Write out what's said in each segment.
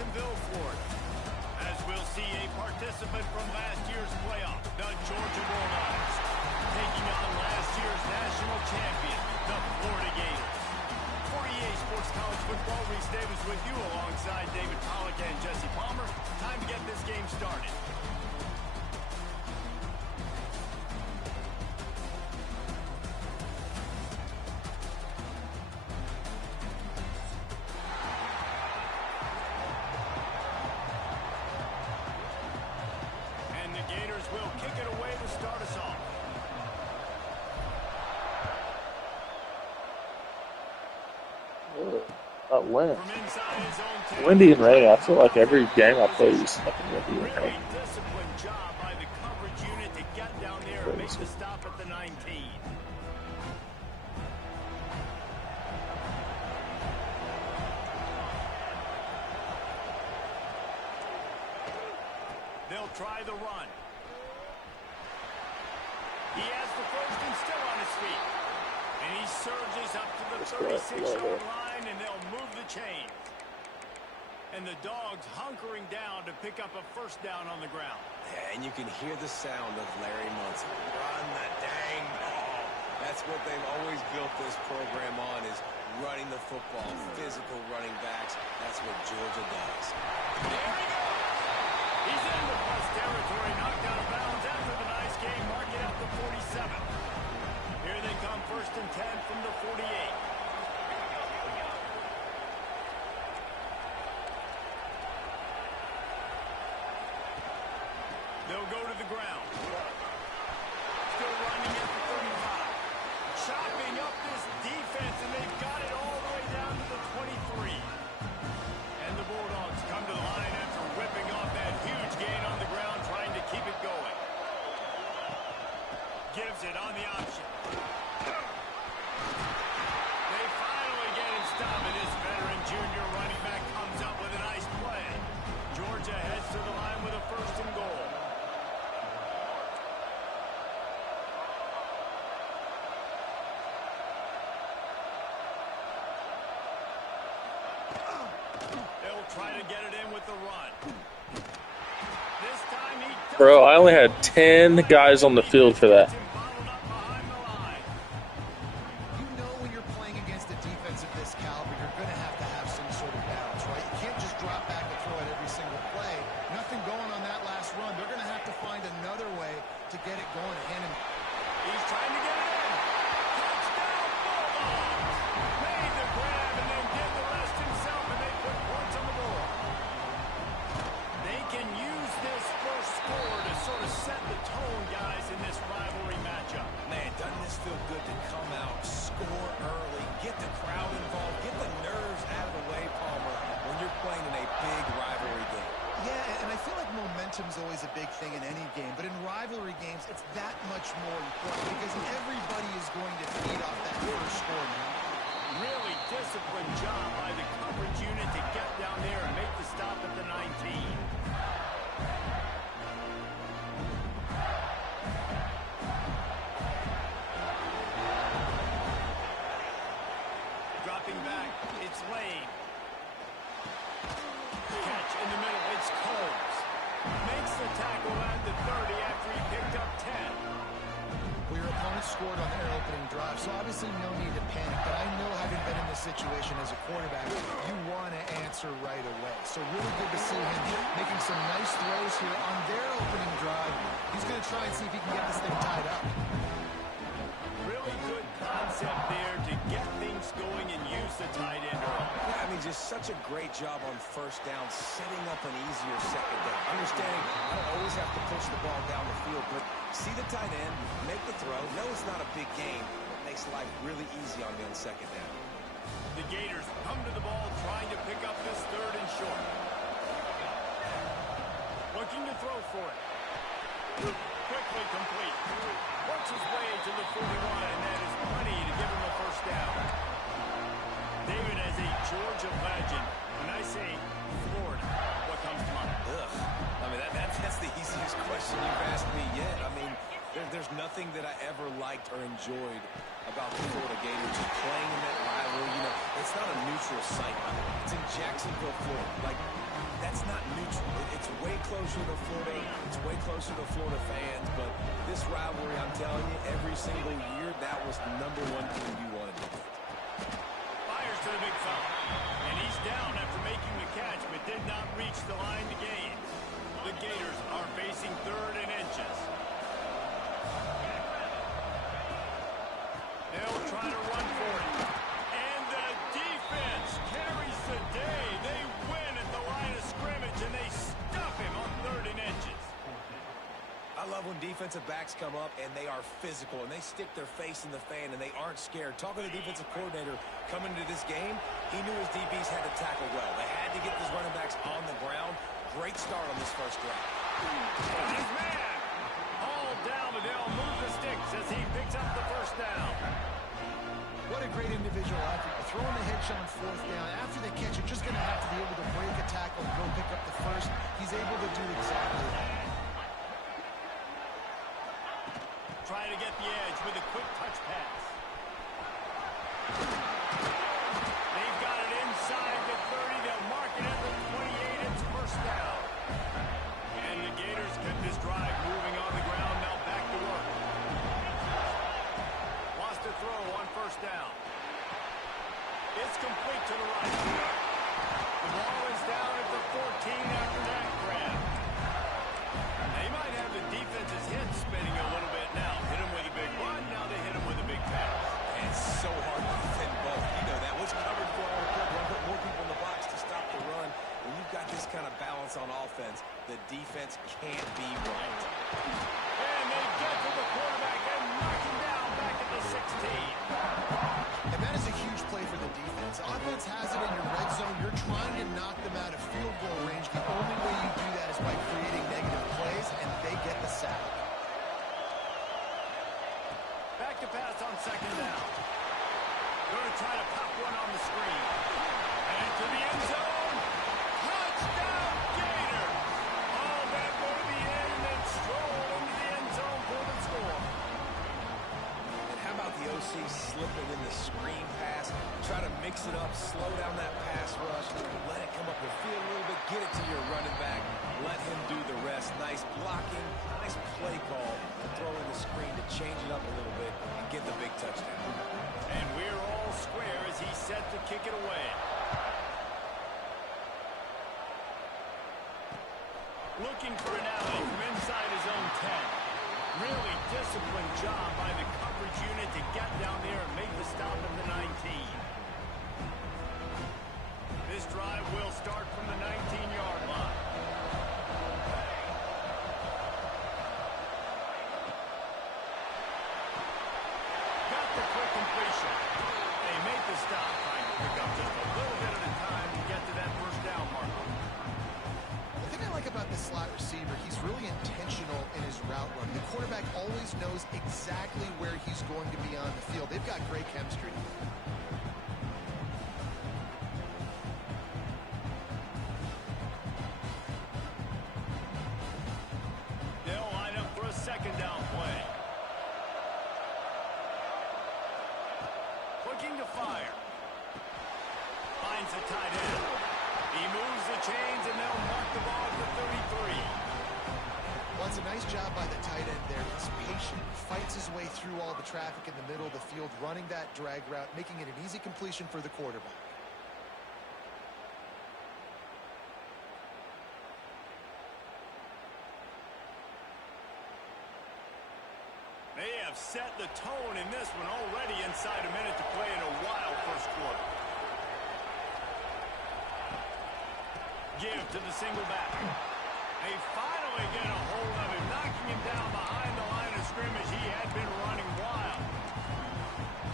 Jacksonville, Florida. As we'll see a participant from last year's playoff, the Georgia Bulldogs, taking on last year's national champion, the Florida Gators. For EA Sports College Football, Reese Davis with you alongside David Pollack and Jesse Palmer. Time to get this game started. Will kick it away to start us off. That wind. Windy and rainy. I feel like every game I play is fucking windy and rainy. Disciplined job by the coverage unit to get down there and make the stop at the 19. They'll try the run. He has the first and still on his feet. And he surges up to the 36-yard line, and they'll move the chain. And the Dogs hunkering down to pick up a first down on the ground. Yeah, and you can hear the sound of Larry Munson. Run the dang ball. That's what they've always built this program on, is running the football, physical running backs. That's what Georgia does. There he goes. He's in the plus territory, knocked out of bounds after the nice game. Mark it at the 47. Here they come, first and 10 from the 48. They'll go to the ground. Still running at the 35. Chopping up this defense, and they've got it all the way down to the 23. And the Bulldogs come to the line after whipping off that huge gain on the ground, trying to keep it going. Gives it on the option. They finally get him stopped, and this veteran junior running back comes up with a nice play. Georgia heads to the line with a first and goal. They'll try to get it in with the run. This time he does. Bro, I only had 10 guys on the field for that. You know when you're playing against a defense of this caliber, you're going to have some sort of balance, right? You can't just drop back and throw it every single play. Nothing going on that last run. They're going to have to find another way to get it going. He's trying to get it in. Touchdown, Bulldogs! Made the grab and then did the rest himself, and they put points on the board. They can use this first score to sort of set the tone, guys, in this rivalry matchup. Man, doesn't this feel good to come out, score early, get the crowd involved, get the nerves out of the way, Palmer, when you're playing in a big rivalry game. Yeah, and I feel like momentum's always a big thing in any game, but in rivalry games, it's that much more important because everybody is going to feed off that first score, man. Really disciplined job by the coverage unit to get down there and make the stop at the 19. Dropping back, it's Lane. Catch in the middle, it's Combs. Makes the tackle at the 30 after he picked up 10. Well, your opponent scored on their opening drive, so obviously no need to panic. But I know, having been in this situation as a quarterback, you want to answer right away. So really good to see him making some nice throws here on their opening drive. He's going to try and see if he can get this thing tied up. Really good concept there to get things going and use the tight end early. Yeah, I mean, just such a great job on first down, setting up an easier second down. Understanding I don't always have to push the ball down the field, but see the tight end, make the throw. No, it's not a big game. It makes life really easy on me on second down. The Gators come to the ball trying to pick up this third and short. Looking to throw for it. Quickly complete. Works his way to the 41, and that is plenty to give him a first down. David, as a Georgia legend, when I say Florida, what comes to mind? Ugh. I mean, that's the easiest question you've asked me yet. I mean, there's nothing that I ever liked or enjoyed about the Florida Gators. Just playing in that rivalry, you know, it's not a neutral site. It's in Jacksonville, Florida. Like, that's not neutral. It's way closer to Florida. It's way closer to Florida fans. But this rivalry, I'm telling you, every single year, that was the number one team you wanted to beat. Fires to the big foul. And he's down after making the catch, but did not reach the line to gain. The Gators are facing 3rd and inches. They'll try to run for it. And the defense carries the day. They win at the line of scrimmage, and they stuff him on 3rd and inches. I love when defensive backs come up and they are physical and they stick their face in the fan and they aren't scared. Talking to the defensive coordinator coming into this game, he knew his DBs had to tackle well. They had to get these running backs on the ground. Great start on this first drive. His man hauled down, but they'll move the sticks as he picks up the first down. What a great individual effort. Throwing the hitch on 4th down. After the catch, you're just going to have to be able to break a tackle and go pick up the first. He's able to do exactly that. Trying to get the edge with a quick touch pass. They've got it inside the 30. They'll mark it at the 28. It's first down. And the Gators get this drive moving on the ground. Now back to work. Wants to throw on first down. It's complete to the right. The ball is down at the 14 after that grab. They might have the defense's head spinning a little bit now. Hit him with a big run. Now they hit him with a big pass. And it's so hard to defend both. You know that. What's covered for all the cover? Put more people in the box to stop the run. When you've got this kind of balance on offense, the defense can't be right. And they get to the quarterback and knock him down back at the 16. And that is a huge play for the defense. Offense has it in your red zone. You're trying to knock them out of field goal range. The only way you do that is by creating negative plays, and they get the sack. Back to pass on second down. Going to try to pop one on the screen. And to the end zone. Touchdown, Gator! All that way to the end and stroll into the end zone for the score. And how about the OC slipping in the screen pass? Try to mix it up, slow down that pass rush, let it come up the field a little bit, get it to your running back, let him do the rest. Nice blocking, nice play call, throwing the screen to change it up a little bit and get the big touchdown. And we're all square as he's set to kick it away. Looking for an alley from inside his own 10. Really disciplined job by the coverage unit to get down there and make the stop at the 19. This drive will start from the 19-yard line. Got the quick completion. They make the stop, trying to pick up just a little bit at a time to get to that first down marker. The thing I like about this slot receiver, he's really intentional in his route run. The quarterback always knows exactly where he's going to be on the field. They've got great chemistry. They'll line up for a second down play. Looking to fire. Finds a tight end. He moves the chains and they'll mark the ball at the 33. Well, it's a nice job by the tight end there. He's patient, fights his way through all the traffic in the middle of the field, running that drag route, making it an easy completion for the quarterback. They have set the tone in this one already inside a minute to play in a wild first quarter. Give to the single back. They finally get a hold of him, knocking him down behind the line of scrimmage. He had been running wild.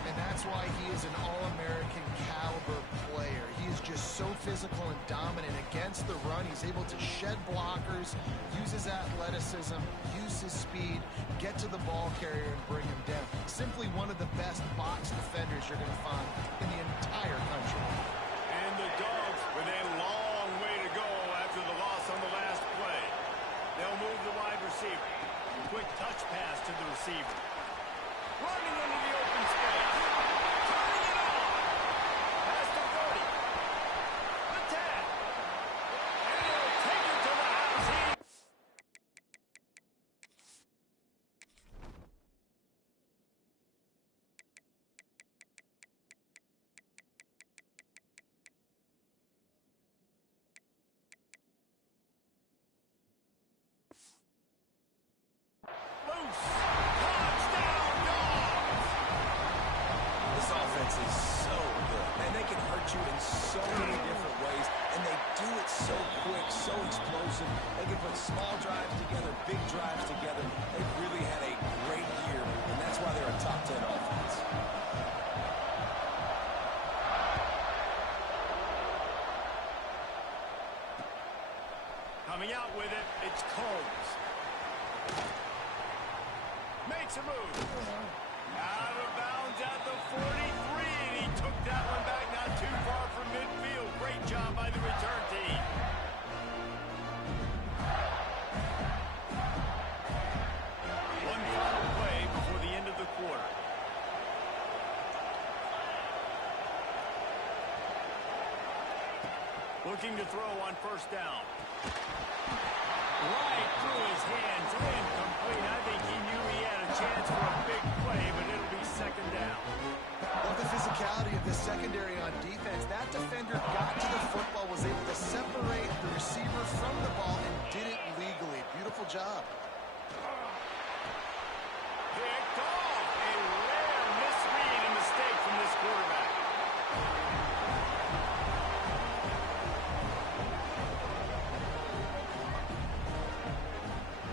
And that's why he is an All-American caliber player. He is just so physical and dominant against the run. He's able to shed blockers, use his athleticism, use his speed, get to the ball carrier and bring him down. Simply one of the best box defenders you're going to find in the entire country. And the Dogs with a long way to go after the loss on the last play. They'll move the wide receiver. Quick touch pass to the receiver. Running into the open space. Turning it on. Past the 30. The They can put small drives together, big drives together. They've really had a great year, and that's why they're a top 10 offense. Coming out with it, it's Combs. Makes a move. Out of bounds at the 43, and he took that one back not too far from midfield. Great job by the return team. One final play before the end of the quarter. Looking to throw on first down. Right through his hands, incomplete. I think he knew he had a chance for a big play, but it'll be second down. Well, the physicality of the secondary on defense, that defender got to the football, was able to separate the receiver from the ball, and did it legally. Beautiful job. Picked off. A rare misread and mistake from this quarterback.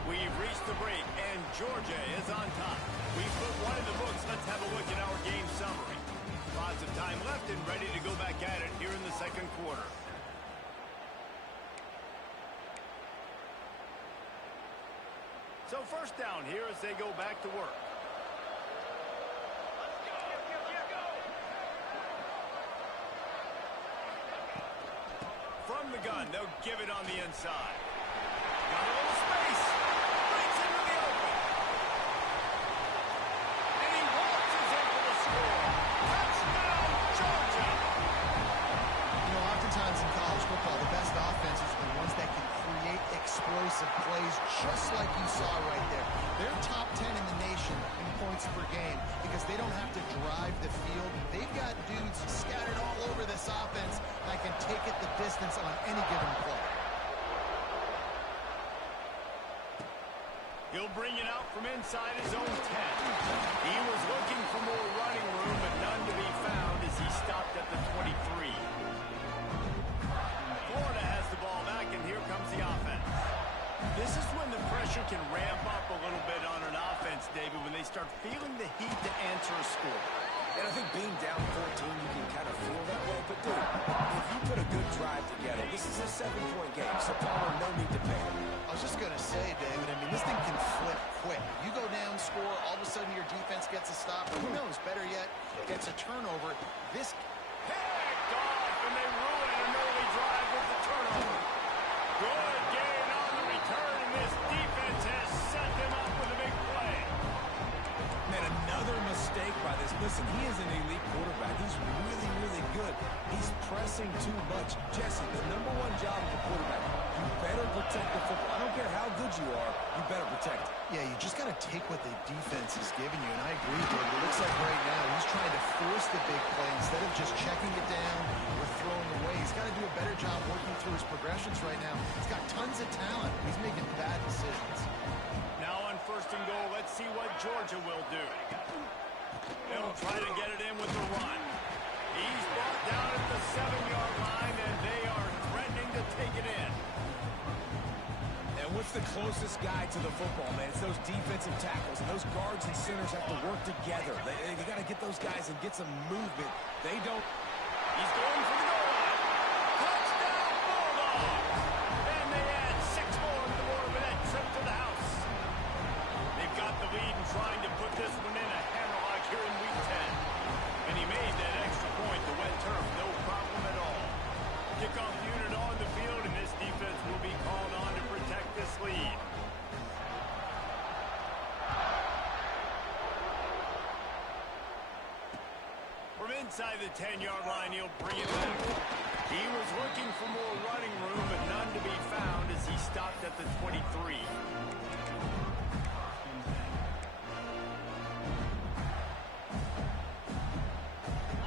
We've reached the break, and Georgia is on top. We've put one in the books. Let's have a look at our game summary. Lots of time left and ready to go back at it here in the second quarter. So first down here as they go back to work. From the gun, they'll give it on the inside. Got a little space. Breaks into the open. And he walks his in for the score. Touchdown, Georgia. You know, oftentimes in college football, the best offenses are the ones that can create explosive plays, just like you saw right there. They're top 10 in the nation in points per game because they don't have to drive the field. They've got dudes scattered all over this offense that can take it the distance on any given play. He'll bring it out from inside his own 10. He was looking for more running room, but none to be found as he stopped at the 23. Florida has the ball back, and here comes the offense. This is when the pressure can ramp up a little bit on an offense, David, when they start feeling the heat to answer a score. And I think being down 14, you can kind of feel that way. But, dude, if you put a good drive together, this is a 7-point game, so Palmer, no need to panic. I was just going to say, David, I mean, this thing can flip quick. You go down, score, all of a sudden your defense gets a stop, or who knows, better yet, gets a turnover. This Picked off, and they ruin an early drive with the turnover. Good gain on the return, and this defense has set them up with a big play. Man, another mistake by this. Listen, he is an elite quarterback. He's really, really good. He's pressing too much. Jesse, the #1 job of a quarterback, you better protect the football. I don't care how good you are, you better protect it. Yeah, you just got to take what the defense is giving you, and I agree, David. It looks like right now he's trying to force the big play instead of just checking it down or throwing away. He's got to do a better job working through his progressions right now. He's got tons of talent. He's making bad decisions. Now on first and goal, let's see what Georgia will do. They'll try to get it in with the run. He's brought down at the 7-yard line, and they are threatening to take it in. And what's the closest guy to the football, man? It's those defensive tackles, and those guards and centers have to work together. They got to get those guys and get some movement. They don't. He's going for the goal line. Touchdown, Bulldogs! And they add 6 more to the board with that trip to the house. They've got the lead and trying to put this one in a hammerlock here in Week 10. And he made that extra point, the wet turf, no problem at all. Kickoff unit on the field, and this defense will be called on to protect this lead. From inside the 10-yard line, he'll bring it back. He was looking for more running room, but none to be found as he stopped at the 23.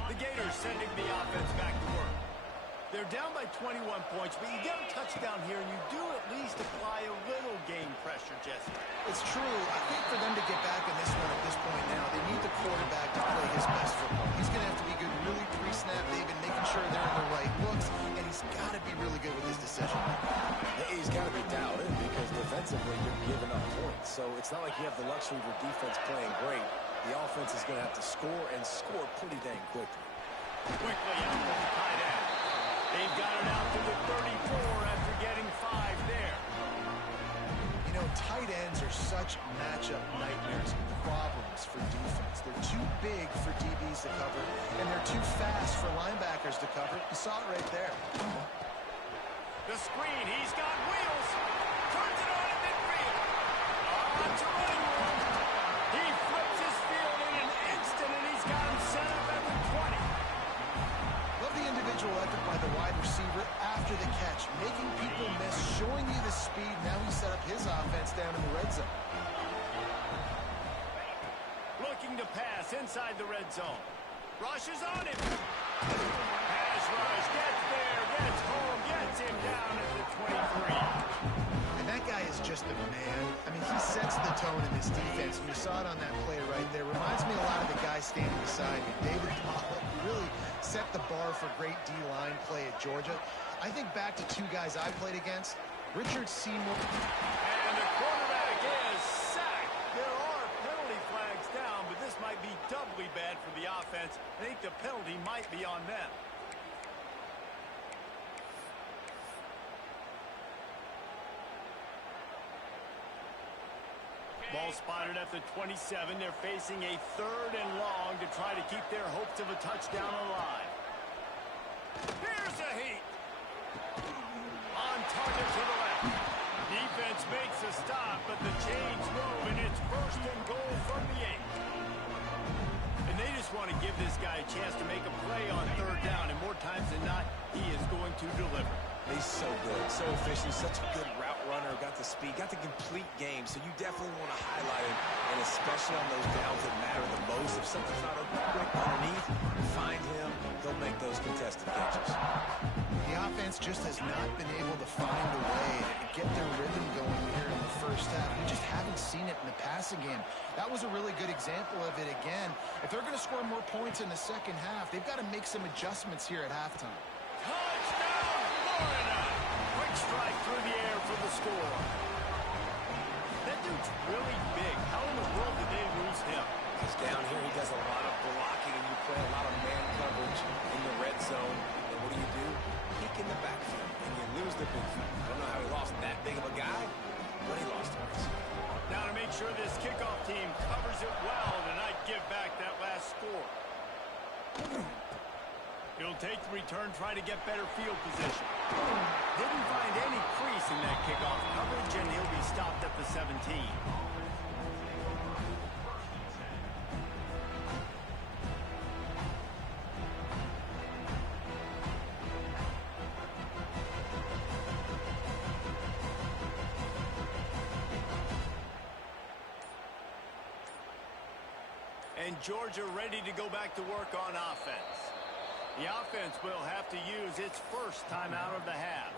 The Gators sending the offense back to work. They're down by 21 points, but you get a touchdown here, and you do at least apply a little game pressure, Jesse. It's true. I think for them to get back in this one at this point now, they need the quarterback to play his best football. He's going to have to be good really pre-snap, David, making sure they're in the right looks, and he's got to be really good with his decision. He's got to be dialed in, It's not like you have the luxury of your defense playing great. The offense is going to have to score and score pretty dang quickly. Quickly out with the tight end. They've got it out to the 34 after getting 5 there. You know, tight ends are such matchup nightmares and problems for defense. They're too big for DBs to cover, and they're too fast for linebackers to cover. You saw it right there. The screen, he's got wheels. Turns it on at midfield. On to running room. He flips his field in an instant, and he's got him set up at the 20. Love the individual effort by the wide receiver after the catch, making people miss, showing you the speed. Now he set up his offense down in the red zone. Looking to pass inside the red zone. Rush is on him. Pass rush, gets there, gets home, gets him down at the 23. And that guy is just a man. I mean, he sets the tone in this defense, and you saw it on that play right there. Reminds me a lot of the guy standing beside you, David Pollack, who really set the bar for great D-line play at Georgia. I think back to 2 guys I played against, Richard Seymour. And the quarterback is sacked. There are penalty flags down, but this might be doubly bad for the offense. I think the penalty might be on them. Ball spotted at the 27. They're facing a 3rd and long to try to keep their hopes of a touchdown alive. Here's a heat. On target to the left. Defense makes a stop, but the chains move, and it's 1st and goal from the 8. And they just want to give this guy a chance to make a play on 3rd down, and more times than not, he is going to deliver. He's so good, so efficient, such a good route runner, got the speed, got the complete game, so you definitely want to highlight him, and especially on those downs that matter the most. If something's not quick underneath, find him, he'll make those contested catches. The offense just has not been able to find a way to get their rhythm going here in the first half. We just haven't seen it in the passing game. That was a really good example of it again. If they're going to score more points in the second half, they've got to make some adjustments here at halftime. Touchdown, Florida! Quick strike through the air for the score. That dude's really big. How in the world did they lose him? Because down here he does a lot of blocking, and you play a lot of man coverage in the red zone. And what do? Peek in the backfield, and you lose the big field. I don't know how he lost that big of a guy, but he lost it. Now to make sure this kickoff team covers it well to not give back that last score. He'll take the return, try to get better field position. Didn't find any crease in that kickoff coverage, and he'll be stopped at the 17. And Georgia ready to go back to work on offense. The offense will have to use its first time out of the half.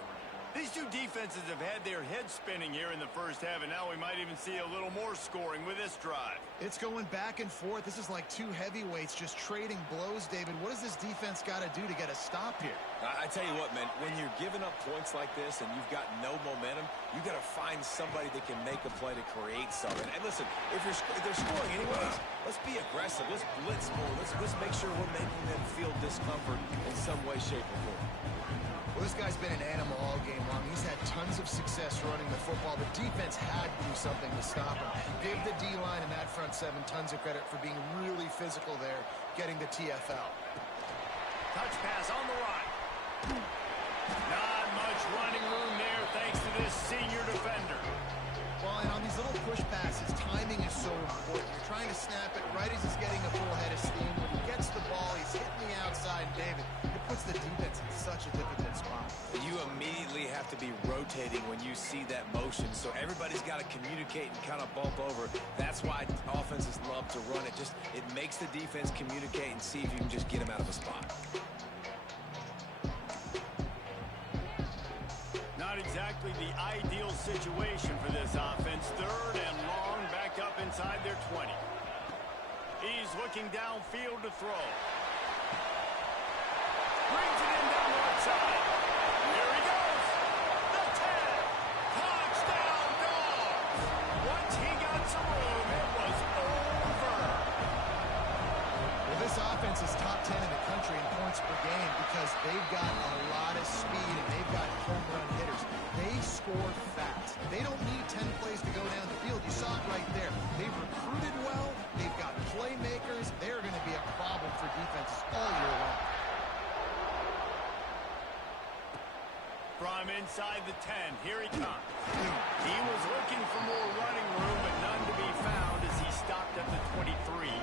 These two defenses have had their heads spinning here in the first half, and now we might even see a little more scoring with this drive. It's going back and forth. This is like 2 heavyweights just trading blows, David. What does this defense got to do to get a stop here? I tell you what, man, when you're giving up points like this and you've got no momentum, you got to find somebody that can make a play to create something. And listen, if they're scoring anyways, let's be aggressive. Let's blitz more. Let's make sure we're making them feel discomfort in some way, shape, or form. Well, this guy's been an animal all game long. He's had tons of success running the football. The defense had to do something to stop him. Give the D-line and that front 7 tons of credit for being really physical there, getting the TFL. Touch pass on the run. Not much running room there thanks to this senior defender. Well, and on these little push passes, timing is so important. You're trying to snap it right as he's getting a full head of steam. When he gets the ball, he's hitting the outside, David. It puts the defense in such a difficult spot. You immediately have to be rotating when you see that motion, so everybody's got to communicate and kind of bump over. That's why offenses love to run it. It makes the defense communicate and see if you can just get them out of a spot. Not exactly the ideal situation for this offense. 3rd and long, back up inside their 20. He's looking downfield to throw. Brings it in down the right side. Here he goes. The 10. Touchdown, Dogs. Once he got some you've got home run hitters. They score fast. They don't need 10 plays to go down the field. You saw it right there. They've recruited well. They've got playmakers. They're going to be a problem for defenses all year long. From inside the 10, here he comes. He was looking for more running room, but none to be found as he stopped at the 23.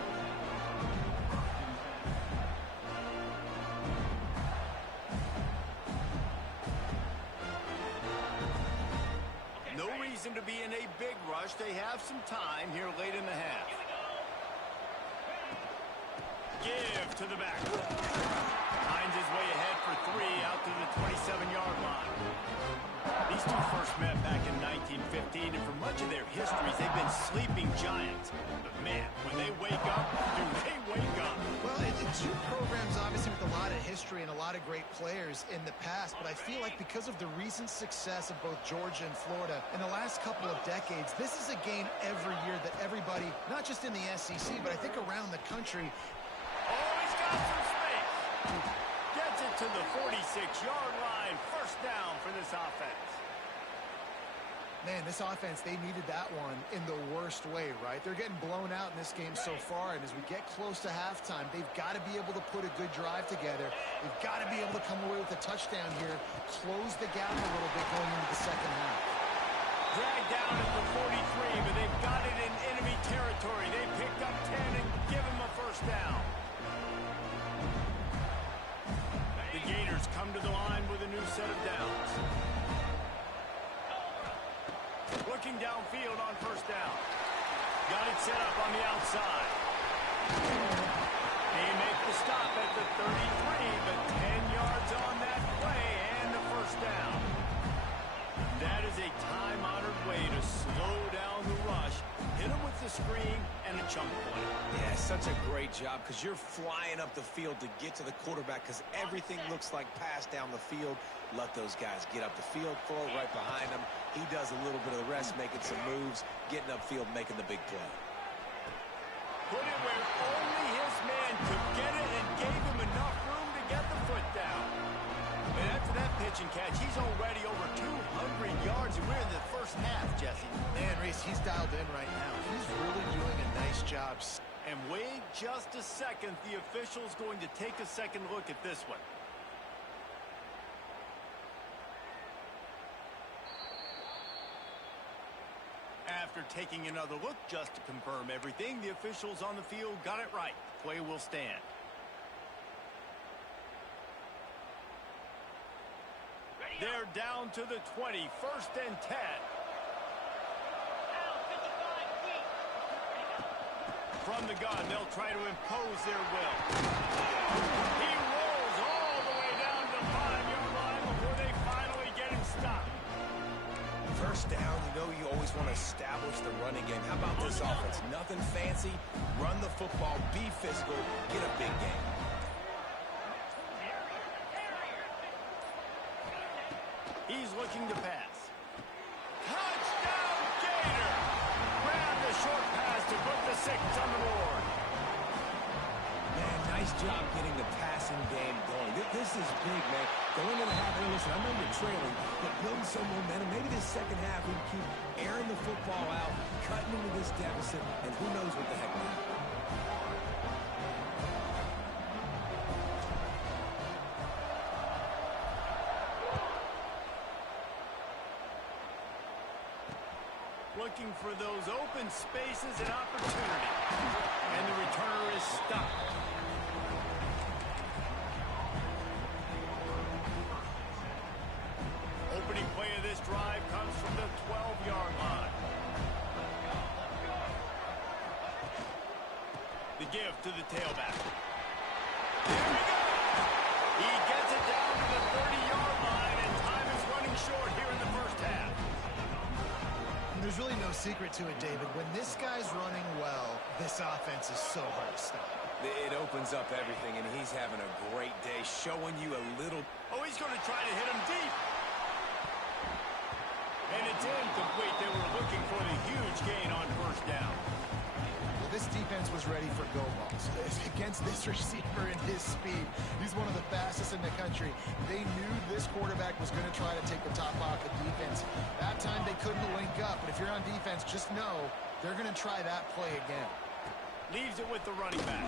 No reason to be in a big rush. They have some time here late in the half. Give to the back. Finds his way ahead for 3 out to the 27-yard line. These two first met back in 1915, and for much of their histories, they've been sleeping giants. But man, when they wake up, do they wake up? Well, it's two programs, obviously, with a lot of history and a lot of great players in the past, but I feel like because of the recent success of both Georgia and Florida in the last couple of decades, this is a game every year that everybody, not just in the SEC, but I think around the country. Oh, he's got some space. Gets it to the 46-yard line. First down for this offense. Man, this offense, they needed that one in the worst way, right? They're getting blown out in this game so far, and as we get close to halftime, they've got to be able to put a good drive together. They've got to be able to come away with a touchdown here, close the gap a little bit going into the second half. Dragged down at the 43, but they've got it in enemy territory. They picked up 10 and give him a first down. The Gators come to the line with a new set of downs. Looking downfield on first down. Got it set up on the outside. They make the stop at the 33, but 10 yards on that play and the first down. That is a time-honored way to slow down the rush, hit them with the screen, and a chunk play. Yeah, such a great job because you're flying up the field to get to the quarterback because everything looks like pass down the field. Let those guys get up the field, throw it right behind him. He does a little bit of the rest, making some moves, getting upfield, making the big play. Put it where only his man could get it and gave him enough room to get the foot down. And after that pitch and catch, he's already over 200 yards, and we're in the first half, Jesse. Man, Reese, he's dialed in right now. He's really doing a nice job. And wait just a second. The official's going to take a second look at this one. After taking another look just to confirm everything, the officials on the field got it right. Play will stand. They're down to the 20, 1st and 10. From the gun, they'll try to impose their will. He rolls all the way down to the 5-yard line before they finally get him stopped. First down, you know you always want to establish the running game. How about this offense? Nothing fancy. Run the football, be physical, get a big game. He's looking to pass. Touchdown, Gator! Grab the short pass to put the 6 on the board. Man, nice job getting the passing game going. This is big, man. Going into the half, listen, I know you're trailing, but building some momentum. Maybe this second half we can keep airing the football out, cutting into this deficit, and who knows what the heck will happen. Looking for those open spaces and opportunity. And the returner is stopped. Opening play of this drive comes from the 12-yard line. The give to the tailback. There we go! He gets it down to the 30-yard line, and time is running short here in the first half. There's really no secret to it, David. When this guy's running well, this offense is so hard to stop. It opens up everything, and he's having a great day, showing you a little. Oh, he's going to try to hit him deep. And it's incomplete. They were looking looking for the huge gain on first down. Well, this defense was ready for go balls. Against this receiver and his speed, he's one of the fastest in the country. They knew this quarterback was going to try to take the top off the defense. That time they couldn't link up, but if you're on defense, just know they're going to try that play again. Leaves it with the running back.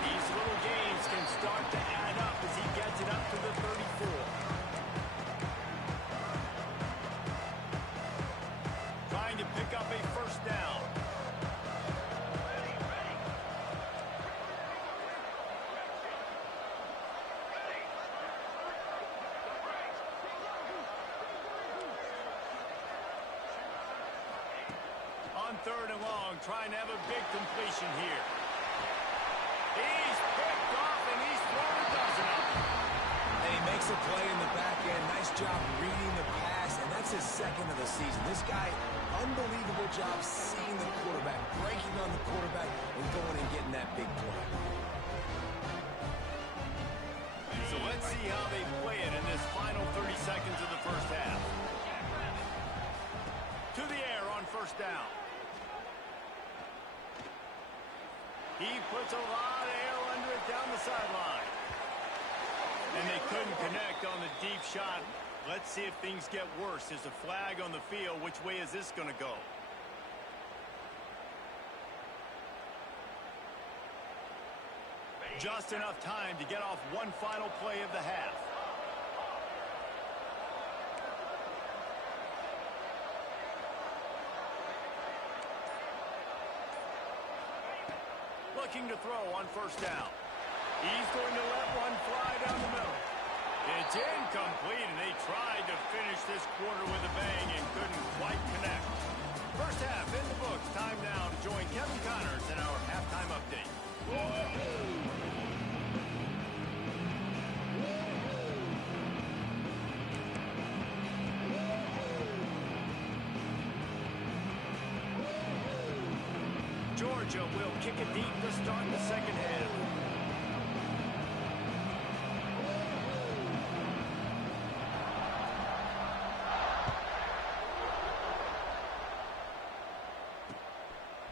These little gains can start to add up as he gets it up to the 34. Trying to pick up a first down. On third and long, trying to have a big completion here. He's picked off, and he's thrown a dozen of them. And he makes a play in the back end. Nice job reading the pass, and that's his second of the season. This guy, unbelievable job seeing the quarterback, breaking on the quarterback, and going and getting that big play. So let's see how they play it in this final 30 seconds of the first half. To the air on first down. He puts a lot of air under it down the sideline. And they couldn't connect on the deep shot. Let's see if things get worse. There's a flag on the field. Which way is this going to go? Just enough time to get off one final play of the half. Looking to throw on first down. He's going to let one fly down the middle. It's incomplete, and they tried to finish this quarter with a bang and couldn't quite connect. First half in the books. Time now to join Kevin Connors in our halftime update. Georgia will kick it deep to start the second half.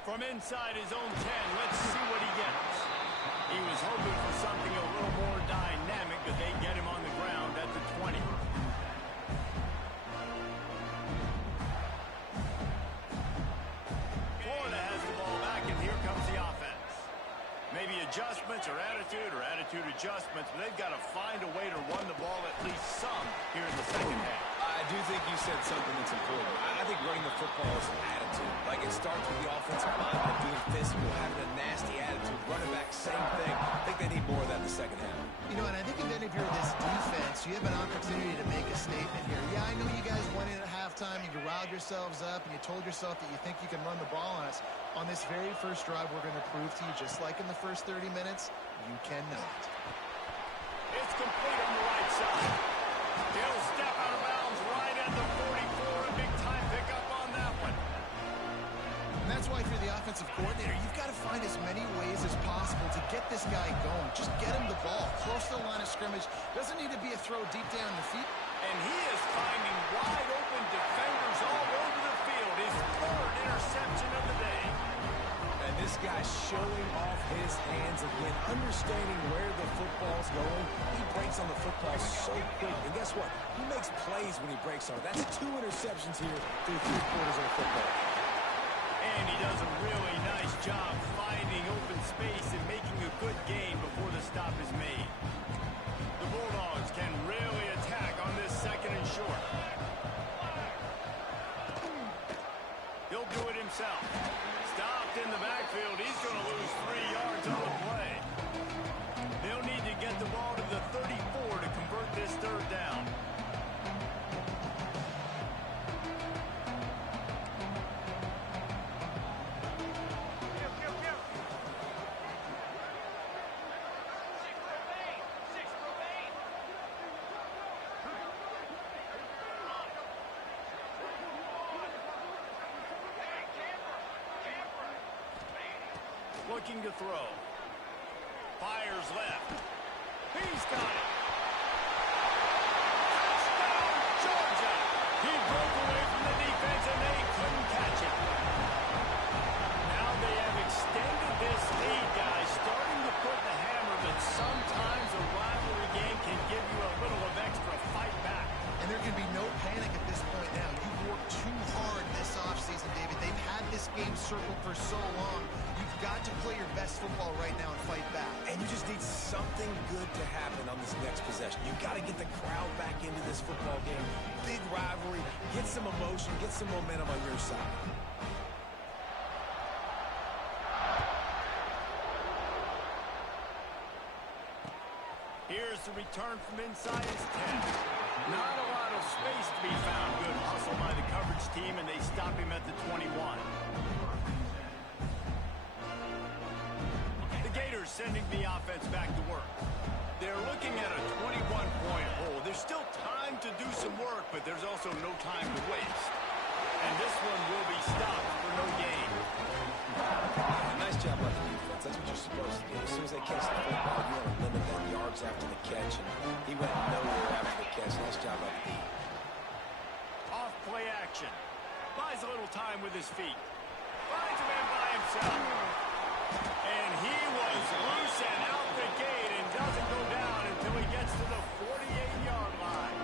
From inside his own 10, let's see what he gets. He was hoping for something a little more dynamic, but they get him on the ground at the 20. Florida has the ball back, and here comes the offense. Maybe adjustments or attitude adjustments, but they've got to find a way to run the ball at least some here in the second half. I do think you said something that's important. I think running the football is an attitude. Like, it starts with the offensive line being physical, having a nasty attitude. Running back, same thing. I think they need more of that in the second half. You know, and I think then if you're this defense, you have an opportunity to make a statement here. Yeah, I know you guys went in at halftime, you riled yourselves up, and you told yourself that you think you can run the ball on us. On this very first drive, we're going to prove to you, just like in the first 30 minutes, you cannot. It's complete on the right side. He'll step out of bounds right at the 44. A big-time pickup on that one. And that's why if you're the offensive coordinator, you've got to find as many ways as possible to get this guy going. Just get him the ball close to the line of scrimmage. Doesn't need to be a throw deep down the field. And he is finding wide-open defenders all over the field. His third interception of the day. And this guy's showing off his hands again, understanding where the football's going. He breaks on the football so quick. And guess what? He makes plays when he breaks on it. That's 2 interceptions here through 3 quarters of the football. And he does a really nice job finding open space and making a good gain before the stop is made. The Bulldogs can really attack on this second and short. He'll do it himself. Stopped in the backfield. He's going to lose 3 yards on the play. They'll need to get the ball to the 34 to convert this third down. Looking to throw. Fires left. He's got it. Touchdown, Georgia. He broke away circle for so long. You've got to play your best football right now and fight back. And you just need something good to happen on this next possession. You got to get the crowd back into this football game. Big rivalry. Get some emotion. Get some momentum on your side. Here's the return from inside his 10. Not a lot of space to be found. Good hustle by the coverage team, and they stop him at the 21. The Gators sending the offense back to work. They're looking at a 21-point hole. There's still time to do some work, but there's also no time to waste. And this one will be stopped for no gain. Nice job by the defense. That's what you're supposed to do. As soon as they catch the football, you want to limit that yards after the catch. And he went nowhere after the catch. Nice job by the D. Off play action. Buys a little time with his feet. Finds a man by himself. And he was loose and out the gate and doesn't go down until he gets to the 48-yard line.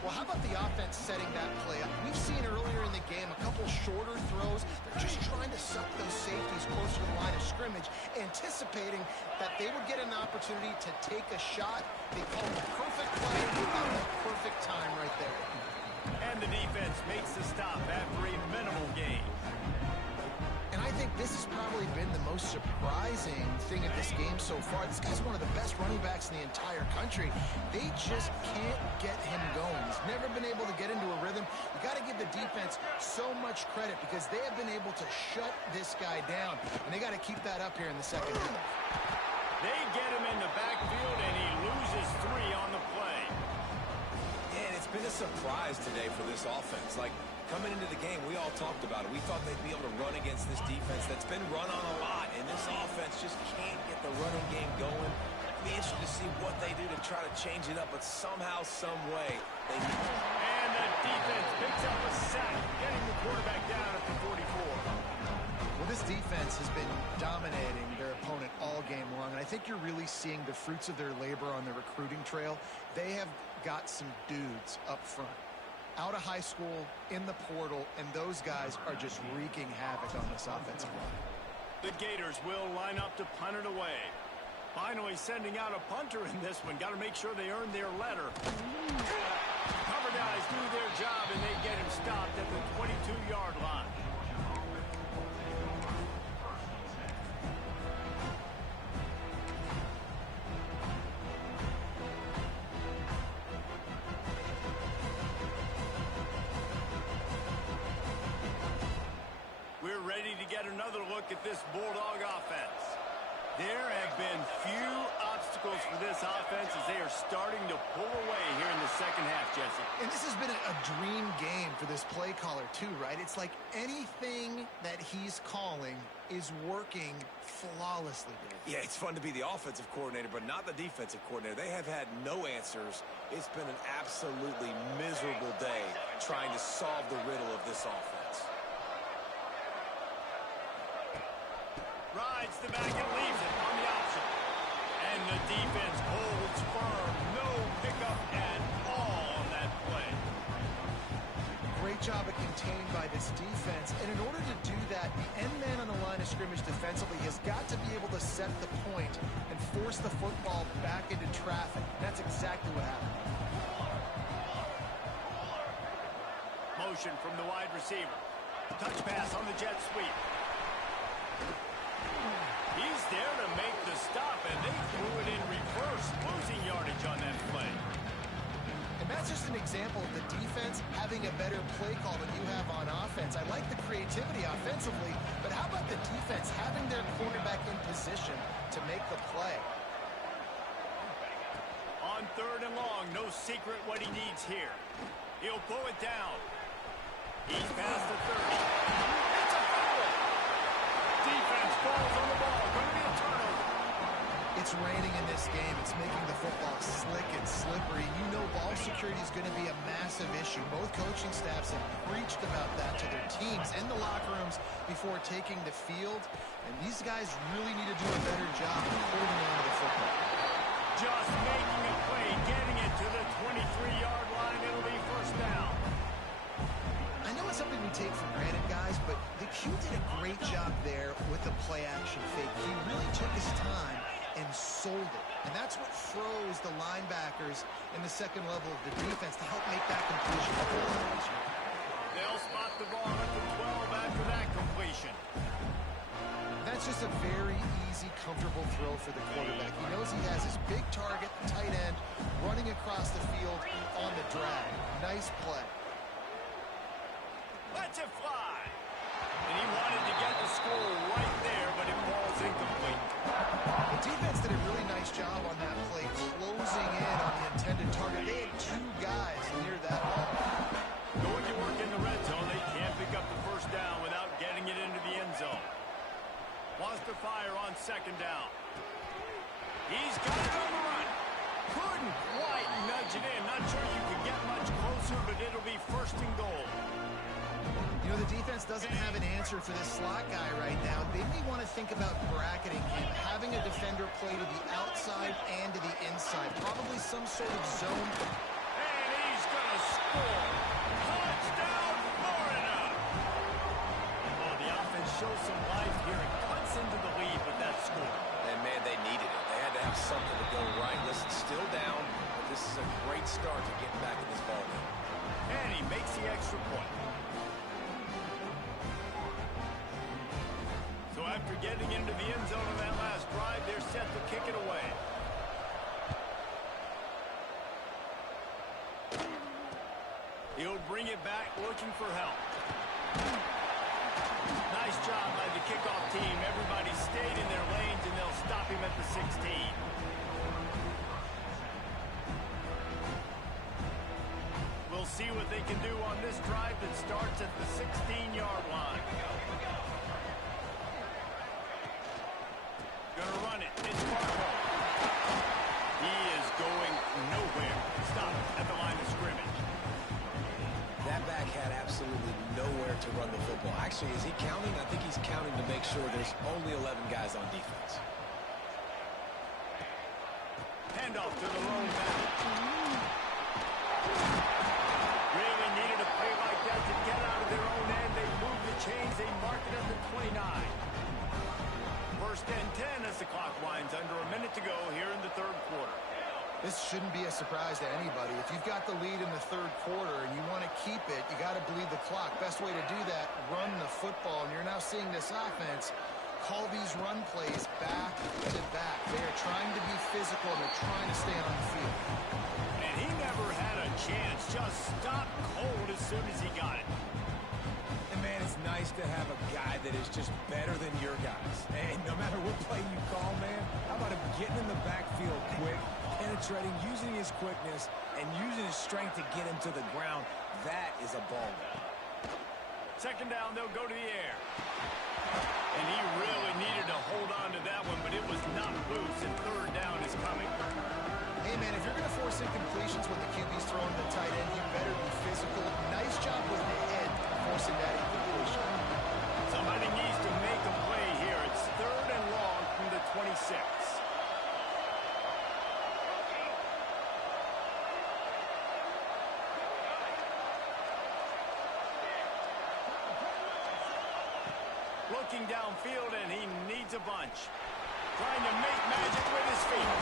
Well, how about the offense setting that play up? We've seen earlier in the game a couple shorter throws. They're just trying to suck those safeties closer to the line of scrimmage, anticipating that they would get an opportunity to take a shot. They call the perfect play without the perfect time right there. And the defense makes the stop after a minimal gain. And I think this has probably been the most surprising thing of this game so far. This guy's one of the best running backs in the entire country. They just can't get him going. He's never been able to get into a rhythm. You got to give the defense so much credit because they have been able to shut this guy down. And they got to keep that up here in the second half. They get him in the backfield, and he loses 3 on the play. Yeah, and it's been a surprise today for this offense. Like, coming into the game, we all talked about it. We thought they'd be able to run against this defense that's been run on a lot, and this offense just can't get the running game going. Be interested to see what they do to try to change it up, but somehow, some way, they need it. And the defense picks up a sack, getting the quarterback down at the 44. Well, this defense has been dominating their opponent all game long, and I think you're really seeing the fruits of their labor on the recruiting trail. They have got some dudes up front, out of high school, in the portal, and those guys are just wreaking havoc on this offensive line. The Gators will line up to punt it away. Finally sending out a punter in this one. Got to make sure they earn their letter. Cover guys do their job, and they get him stopped at the 22-yard line. We're ready to get another look at this Bulldog offense. There have been few obstacles for this offense as they are starting to pull away here in the second half, Jesse. And this has been a dream game for this play caller too, right? It's like anything that he's calling is working flawlessly, Dave. Yeah, it's fun to be the offensive coordinator, but not the defensive coordinator. They have had no answers. It's been an absolutely miserable day trying to solve the riddle of this offense. Rides the back and leaves it on the option. And the defense holds firm. No pickup at all on that play. Great job of contained by this defense. And in order to do that, the end man on the line of scrimmage defensively has got to be able to set the point and force the football back into traffic. That's exactly what happened. Motion from the wide receiver. Touch pass on the jet sweep. He's there to make the stop, and they threw it in reverse, losing yardage on that play. And that's just an example of the defense having a better play call than you have on offense. I like the creativity offensively, but how about the defense having their quarterback in position to make the play? On 3rd and long, no secret what he needs here. He'll pull it down. He's past the 30. It's a foul. Defense falls on the ball. Going to be a turnover. It's raining in this game. It's making the football slick and slippery. You know ball security is going to be a massive issue. Both coaching staffs have preached about that to their teams in the locker rooms before taking the field. And these guys really need to do a better job of holding on to the football. Just making a play, getting it to the 23-yard line. It'll be first down. I know it's something we take for granted, guys, but the Hugh did a great job there with the play-action fake. He really took his time and sold it. And that's what froze the linebackers in the second level of the defense to help make that completion a whole lot easier. They'll spot the ball at the 12 after that completion. That's just a very easy, comfortable throw for the quarterback. He knows he has his big target, tight end, running across the field on the drag. Nice play. Let's it fly. And he wanted to get the score right there, but it falls incomplete. The defense did a really nice job on that play, closing in on the intended target. They had two guys near that ball. Going to work in the red zone, they can't pick up the first down without getting it into the end zone. Wants to fire on second down. He's got it on the run. Couldn't quite nudge it in. Not sure you could get much closer, but it'll be first and goal. You know, the defense doesn't have an answer for this slot guy right now. They may want to think about bracketing him, having a defender play to the outside and to the inside. Probably some sort of zone. And he's going to score. Touchdown, Florida! Oh, the offense shows some life here and cuts into the lead with that score. And, man, they needed it. They had to have something to go right. Listen, still down, but this is a great start to getting back in this ballgame. And he makes the extra point. So after getting into the end zone on that last drive, they're set to kick it away. He'll bring it back looking for help. Nice job by the kickoff team. Everybody stayed in their lanes, and they'll stop him at the 16. We'll see what they can do on this drive that starts at the 16-yard line. Gonna run it. It's Fargo. He is going nowhere. Stop at the line of scrimmage. That back had absolutely nowhere to run the football. Actually, is he counting? I think he's counting to make sure there's only 11 guys on defense. Handoff to the lone back. Really needed a play like that to get out of their own end. They move the chains. They mark it at the 29. First and 10 as the clock winds under a minute to go here in the third quarter. This shouldn't be a surprise to anybody. If you've got the lead in the third quarter and you want to keep it, you got to bleed the clock. Best way to do that, run the football. And you're now seeing this offense call these run plays back to back. They are trying to be physical, and they're trying to stay on the field. And he never had a chance. Just stopped cold as soon as he got it. And, man, it's nice to have a guy that is just better than your guys. And no matter what play you call, man, how about him getting in the backfield quick, penetrating, using his quickness, and using his strength to get him to the ground? That is a ball. Second down, they'll go to the air. And he really needed to hold on to that one, but it was not loose, and third down is coming. Hey, man, if you're going to force incompletions when the QB's throwing the tight end, you better be physical. Nice job with the head forcing that incompletion. Somebody needs to make a play here. It's third and long from the 26. Looking downfield, and he needs a bunch. Trying to make magic with his feet.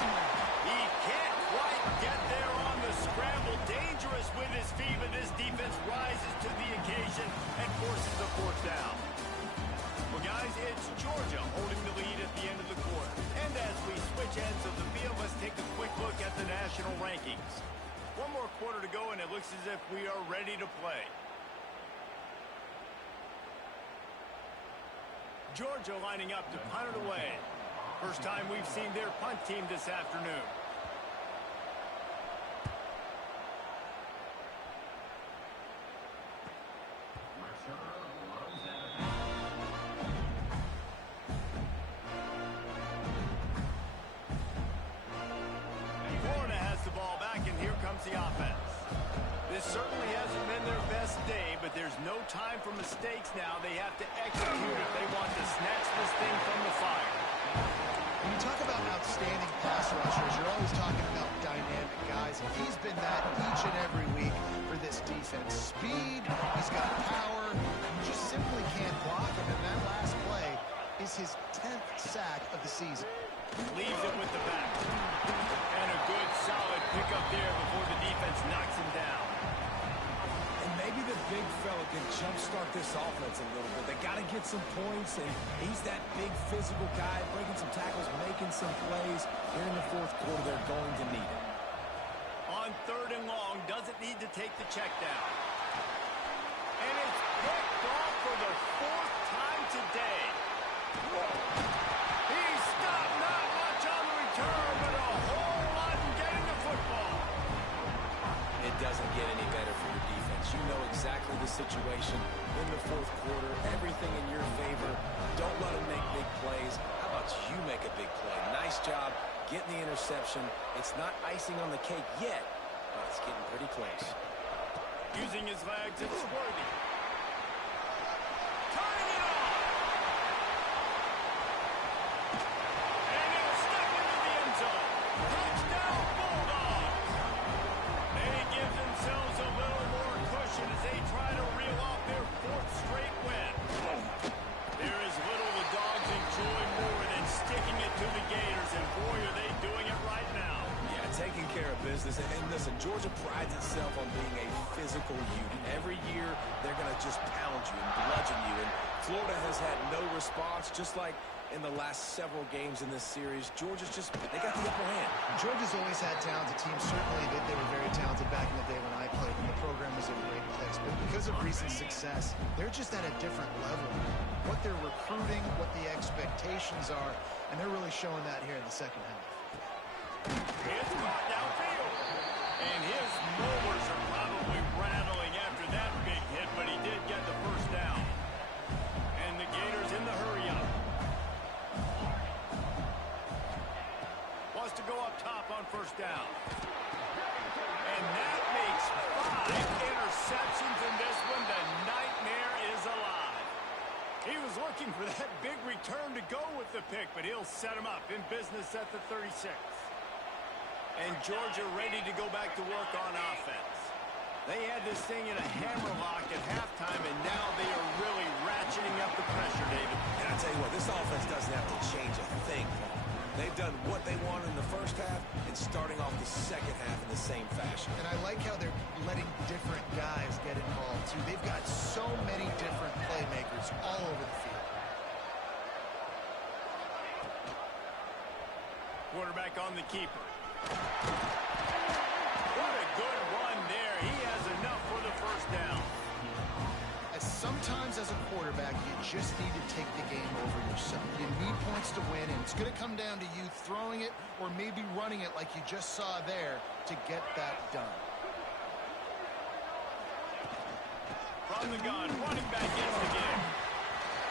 He can't quite get there on the scramble. Dangerous with his feet, but this defense rises to the occasion and forces a fourth down. Well, guys, it's Georgia holding the lead at the end of the quarter. And as we switch ends of the field, let's take a quick look at the national rankings. One more quarter to go, and it looks as if we are ready to play. Georgia lining up to punt it away. First time we've seen their punt team this afternoon. Florida has the ball back, and here comes the offense. This certainly hasn't been their best day, but there's no time for mistakes now. They have to execute if they want to snatch this thing from the fire. When you talk about outstanding pass rushers, you're always talking about dynamic guys, and he's been that each and every week for this defense. Speed, he's got power, you just simply can't block him, and that last play is his 10th sack of the season. Leaves it with the back. And a good, solid pickup there before the defense knocks him down. And maybe the big fella can jumpstart this offense a little bit. They got to get some points, and he's that big physical guy, breaking some tackles, making some plays. Here in the fourth quarter, they're going to need it. On 3rd and long, doesn't need to take the check down. And it's picked off for the 4th time today. He stopped, not much on the return, but a whole lot in getting the football. It doesn't get any better for your defense. You know exactly the situation in the fourth quarter. Everything in your favor. Don't let them make big plays. How about you make a big play? Nice job getting the interception. It's not icing on the cake yet, but it's getting pretty close. Using his legs, it's Worthy. Turning it on. And he'll step into the end zone. Touchdown, Bulldogs. They give themselves a little more cushion as they try to reel off their 4th straight win. There is little the Dogs enjoy more than sticking it to the Gators, and boy, are they doing it right now. Yeah, taking care of business. And listen, Georgia prides itself on being a physical unit. Every year, they're going to just pound you and bludgeon you. And Florida has had no response, just like in the last several games in this series. Georgia's they got the upper hand. Georgia's always had talented teams. Certainly, they were very talented back in the day when I played, and the program was a great place. But because of recent success, they're just at a different level. What they're recruiting, what the expectations are, and they're really showing that here in the second half. It's caught downfield. And his molars are probably rattling after that big hit, but he did get the first down. And the Gators in the hurry up. Wants to go up top on 1st down. And that makes 5 interceptions in this one. The nightmare is alive. He was looking for that big return to go with the pick, but he'll set him up in business at the 36. And Georgia ready to go back to work on offense. They had this thing in a hammerlock at halftime, and now they are really ratcheting up the pressure, David. And I tell you what, this offense doesn't have to change a thing, Paul. They've done what they wanted in the first half and starting off the second half in the same fashion. And I like how they're letting different guys get involved, too. They've got so many different playmakers all over the field. Quarterback on the keeper. What a good run there. He has enough for the 1st down. Sometimes as a quarterback, you just need to take the game over yourself. You need points to win, and it's going to come down to you throwing it or maybe running it like you just saw there to get that done. From the gun, running back into the game.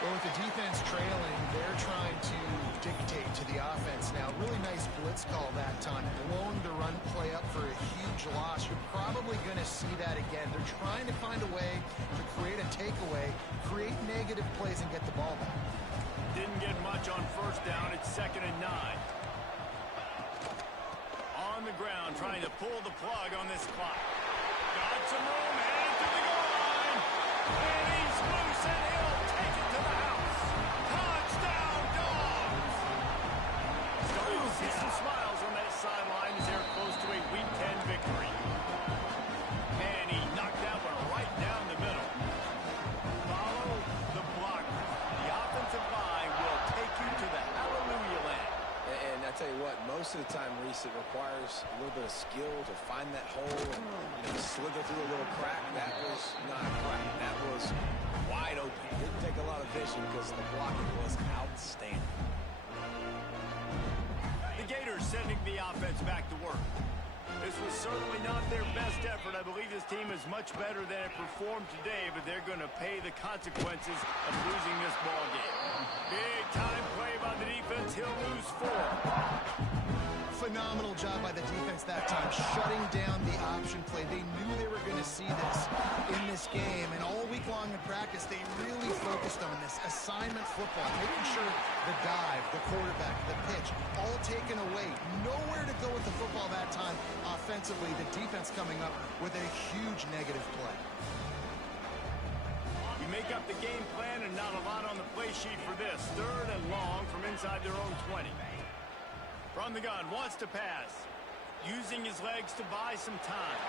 Well, with the defense trailing, they're trying to dictate to the offense now. Really nice blitz call that time, blowing the run play up for a huge loss. You're probably going to see that again. They're trying to find a way to create a takeaway, create negative plays, and get the ball back. Didn't get much on 1st down. It's 2nd and 9. On the ground, trying to pull the plug on this clock. Got some room, headed to the goal line. And he's loose, and he'll take it to the house. Touchdown, Dogs! Starting to see some smiles on that sideline as they're close to a Week 10 victory. And he knocked that one right down the middle. Follow the block. The offensive line will take you to the hallelujah land. And I tell you what, most of the time, Reese, it requires a little bit of skill to find that hole and slither through a little crack. That was not a crack. That was wide open. It didn't take a lot of vision because the blocking was outstanding. The Gators sending the offense back to work. This was certainly not their best effort. I believe this team is much better than it performed today, but they're going to pay the consequences of losing this ball game. Big time play by the defense. He'll lose 4. Phenomenal job by the defense that time, shutting down the option play. They knew they were going to see this in this game, and all week long strong in practice, they really focused on this assignment football, making sure the dive, the quarterback, the pitch, all taken away. Nowhere to go with the football that time offensively. The defense coming up with a huge negative play. You make up the game plan and not a lot on the play sheet for this. 3rd and long from inside their own 20. From the gun, wants to pass. Using his legs to buy some time.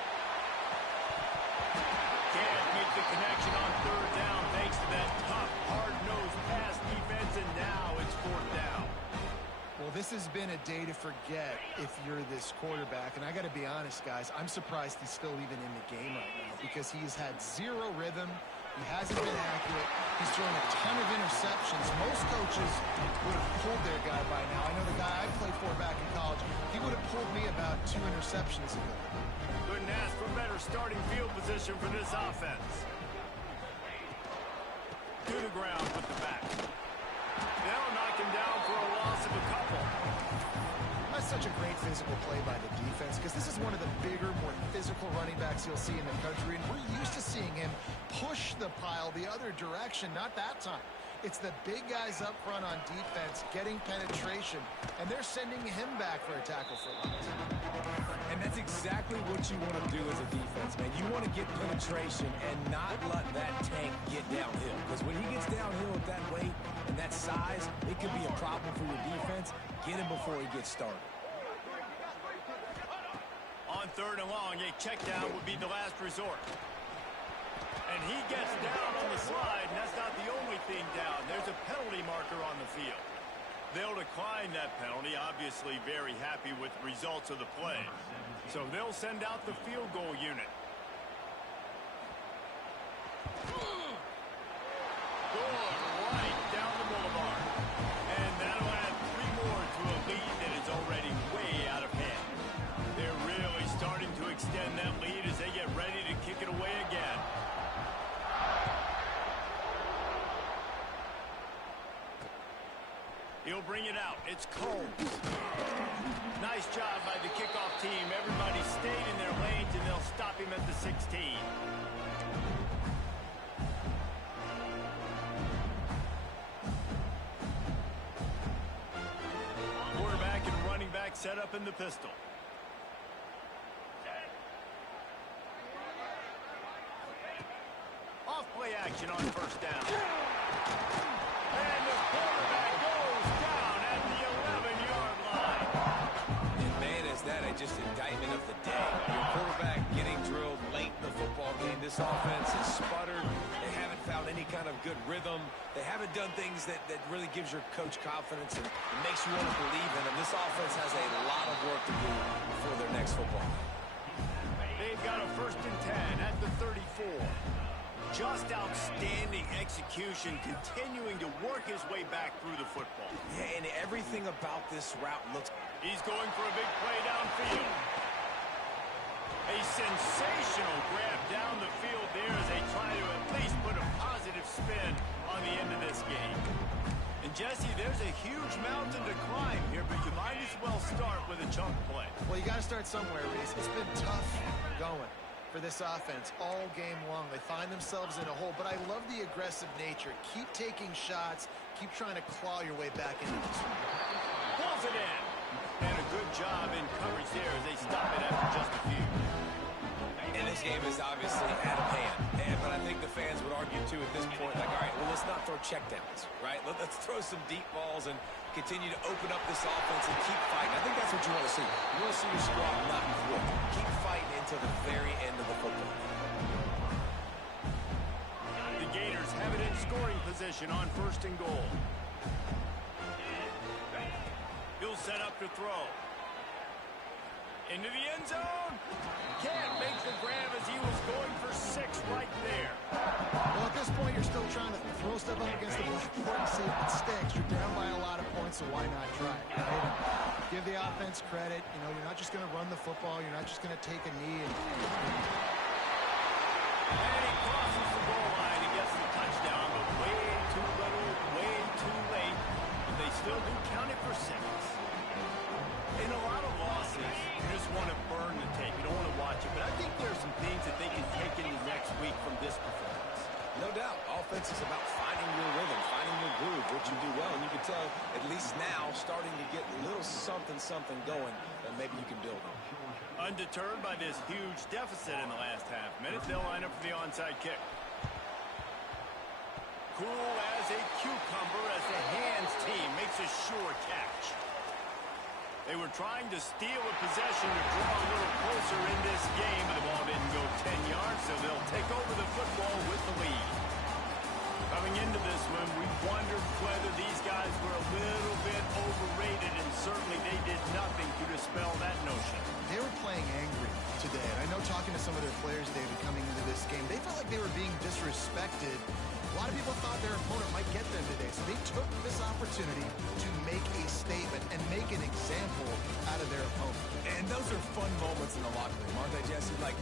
Can't make the connection on 3rd down thanks to that tough, hard-nosed pass defense, and now it's 4th down. Well, this has been a day to forget if you're this quarterback. And I got to be honest, guys, I'm surprised he's still even in the game right now because he's had zero rhythm. He hasn't been accurate. He's thrown a ton of interceptions. Most coaches would have pulled their guy by now. I know the guy I played for back in college, he would have pulled me about 2 interceptions ago. Couldn't ask for better starting field position for this offense. To the ground with the back. They'll knock him down for a loss of a couple. That's such a great physical play by the defense because this is one of the bigger, more physical running backs you'll see in the country, and we're used to seeing him push the pile the other direction, not that time. It's the big guys up front on defense getting penetration, and they're sending him back for a tackle for loss. And that's exactly what you want to do as a defense, man. You want to get penetration and not let that tank get downhill. Because when he gets downhill at that weight and that size, it could be a problem for your defense. Get him before he gets started. On 3rd and long, a check down would be the last resort. And he gets down on the slide, and that's not the only thing down. There's a penalty marker on the field. They'll decline that penalty, obviously very happy with the results of the play. So they'll send out the field goal unit. Good, right down the boulevard. And that'll add 3 more to a lead that is already way out of hand. They're really starting to extend that lead as they get ready to kick it away again. He'll bring it out. It's Combs. Nice job by the kickoff team. Everybody stayed in their lanes, and they'll stop him at the 16. Quarterback and running back set up in the pistol. Off play action on 1st down. And the quarterback goes down at the 11-yard line. And man, is that just indictment of the day. Your quarterback getting drilled late in the football game. This offense has sputtered. They haven't found any kind of good rhythm. They haven't done things that really gives your coach confidence and makes you want to believe in them. This offense has a lot of work to do for their next football. They've got a 1st and 10 at the 34. Just outstanding execution, continuing to work his way back through the football. Yeah, and everything about this route looks... He's going for a big play downfield. A sensational grab down the field there as they try to at least put a positive spin on the end of this game. And Jesse, there's a huge mountain to climb here, but you might as well start with a chunk play. Well, you got to start somewhere, Reese. It's been tough going for this offense all game long. They find themselves in a hole, but I love the aggressive nature. Keep taking shots. Keep trying to claw your way back into this one. Pulls it in. And a good job in coverage there as they stop it after just a few. And this game is obviously out of hand. But I think the fans would argue, too, at this point, like, all right, well, let's not throw checkdowns, right? Let's throw some deep balls and continue to open up this offense and keep fighting. I think that's what you want to see. You want to see your squad not quit. Keep fighting until the very end of the football. The Gators have it in scoring position on 1st and goal. He'll set up to throw. Into the end zone. Can't make the grab as he was going for 6 right there. Well, at this point, you're still trying to throw stuff up against the blackboard and see if it sticks. You're down by a lot of points, so why not try it, right? Give the offense credit. You know, you're not just going to run the football. You're not just going to take a knee. And he crosses the goal line and gets the touchdown, but way too little, way too late. And they still do count it for 6. In a lot of losses, you just want to burn the tape. You don't want to watch it. But I think there's some things that they can take into next week from this performance. No doubt. Offense is about finding your rhythm, finding your groove, what you do well. And you can tell, at least now, starting to get a little something going that maybe you can build on. Undeterred by this huge deficit in the last half minute, they'll line up for the onside kick. Cool as a cucumber as the hands team makes a sure catch. They were trying to steal a possession to draw a little closer in this game, but the ball didn't go 10 yards, so they'll take over the football with the lead. Coming into this one, we wondered whether these guys were a little bit overrated, and certainly they did nothing to dispel that notion. They were playing angry today, and I know talking to some of their players, David, coming into this game, they felt like they were being disrespected. A lot of people thought their opponent might get them today, so they took this opportunity to make a statement and make an example out of their opponent. And those are fun moments in the locker room, aren't they, Jesse? Like,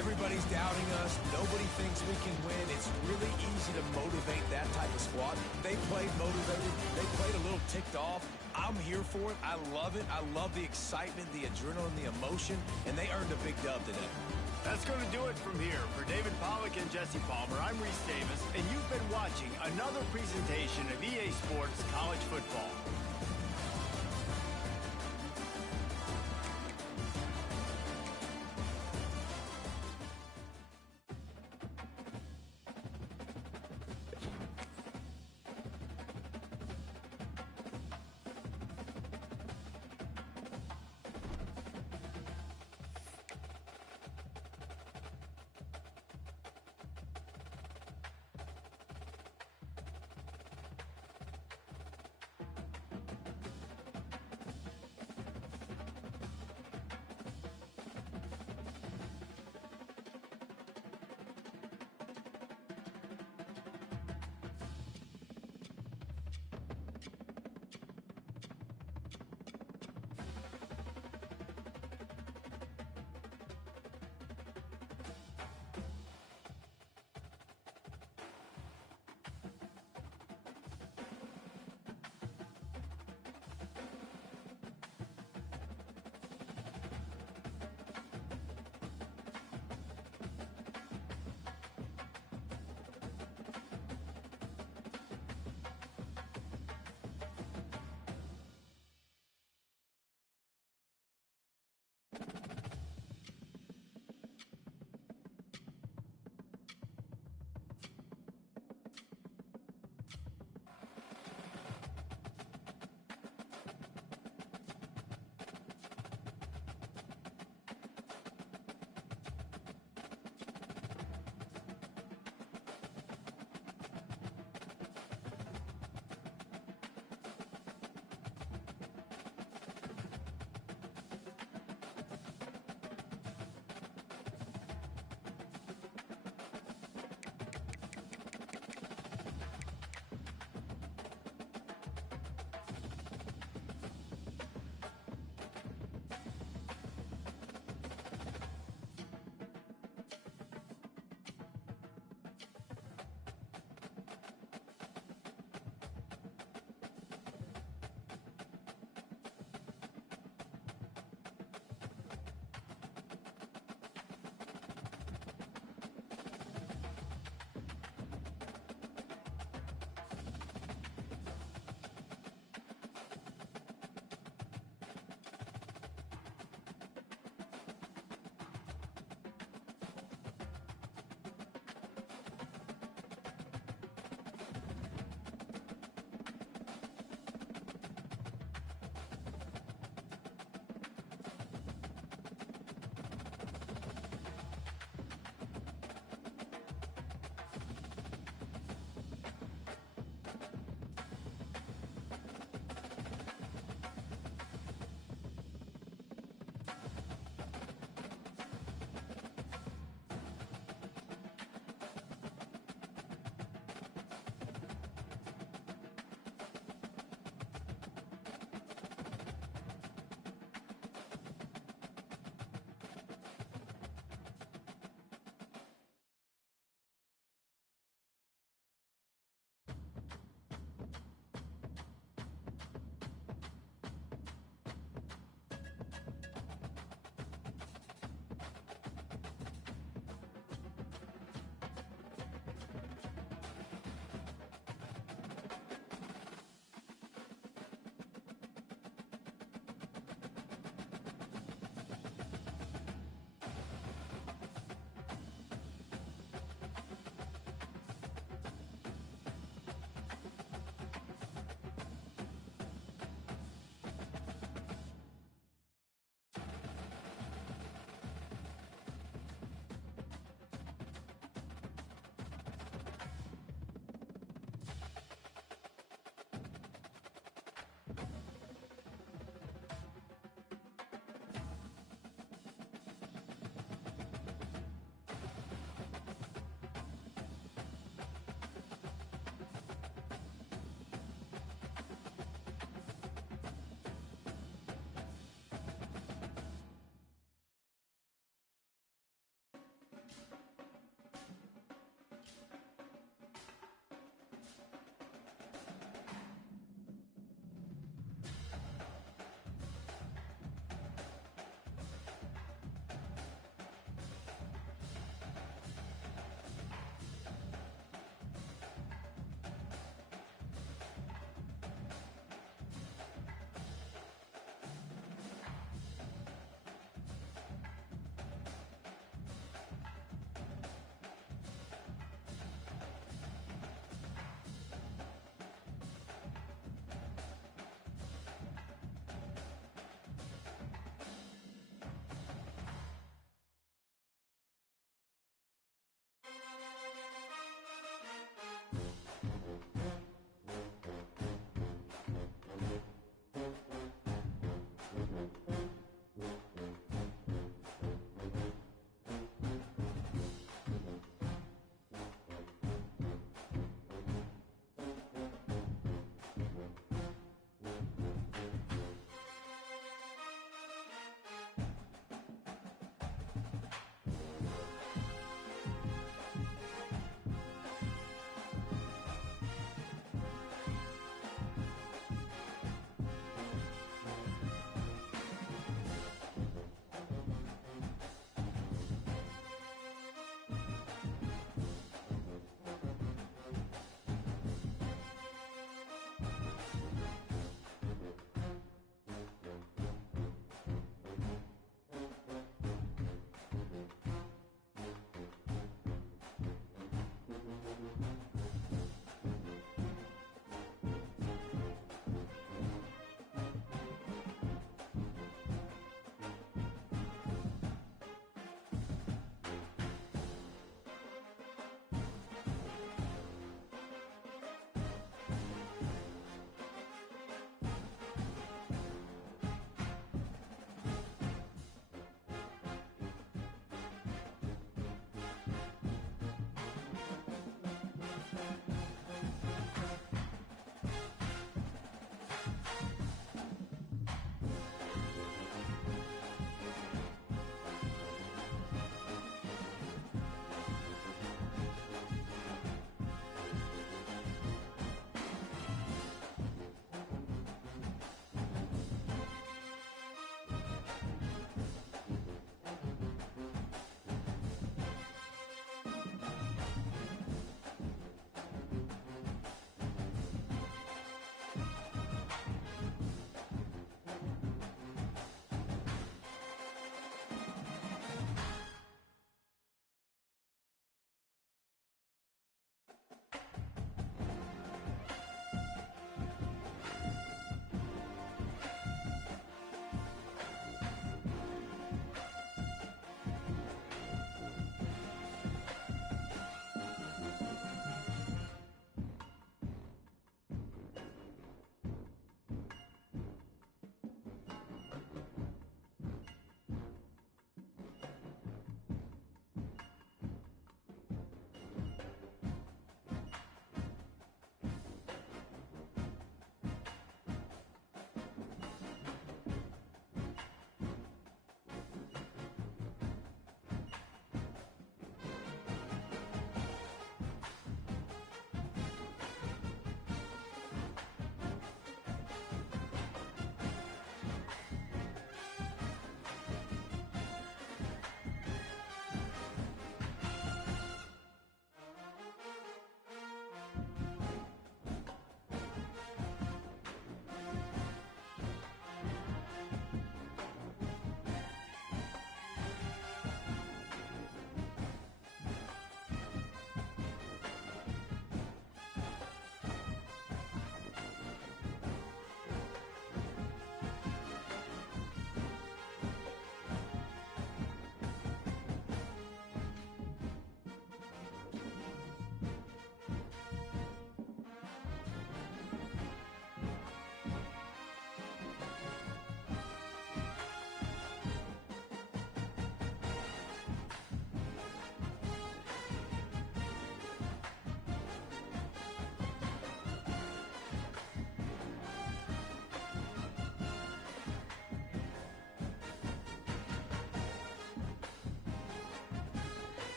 everybody's doubting us. Nobody thinks we can win. It's really easy to motivate that type of squad. They played motivated. They played a little ticked off. I'm here for it. I love it. I love the excitement, the adrenaline, the emotion, and they earned a big dub today. That's going to do it from here. For David Pollack and Jesse Palmer, I'm Reese Davis, and you've been watching another presentation of EA Sports College Football.